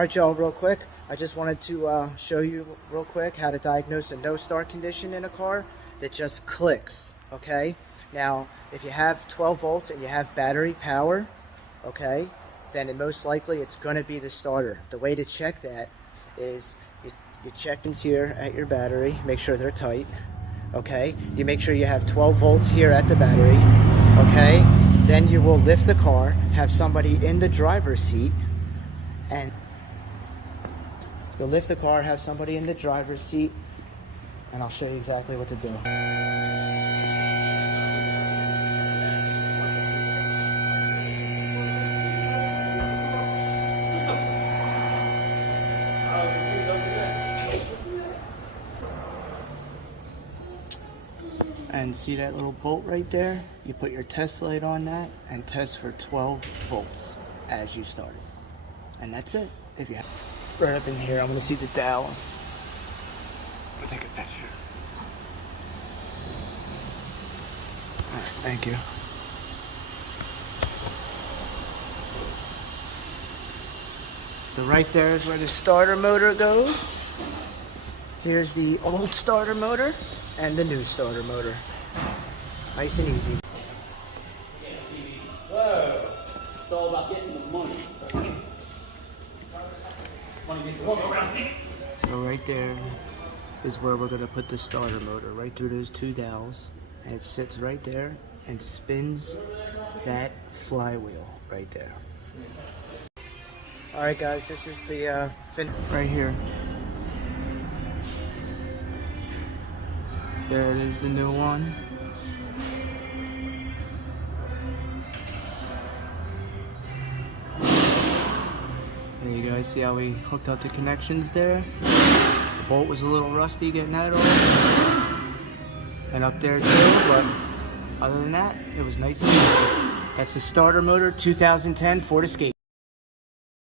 Alright y'all, real quick, I just wanted to show you real quick how to diagnose a no start condition in a car that just clicks, okay? Now, if you have 12 volts and you have battery power, okay, then most likely it's going to be the starter. The way to check that is you check things here at your battery, make sure they're tight, okay? You make sure you have 12 volts here at the battery, okay? Then you will lift the car, have somebody in the driver's seat, and you'll lift the car, have somebody in the driver's seat, and I'll show you exactly what to do. And see that little bolt right there? You put your test light on that and test for 12 volts as you start it. And that's it. If you have right up in here, I'm gonna see the dials. I'll take a picture. Alright, thank you. So right there is where the starter motor goes. Here's the old starter motor and the new starter motor. Nice and easy. Whoa! It's all about getting the money. So right there is where we're going to put the starter motor, right through those two dowels, and it sits right there and spins that flywheel right there. Alright guys, this is the fin right here. There it is, the new one. There you guys see how we hooked up the connections there. The bolt was a little rusty getting that off. And up there too, but other than that, it was nice and easy. That's the starter motor 2010 Ford Escape.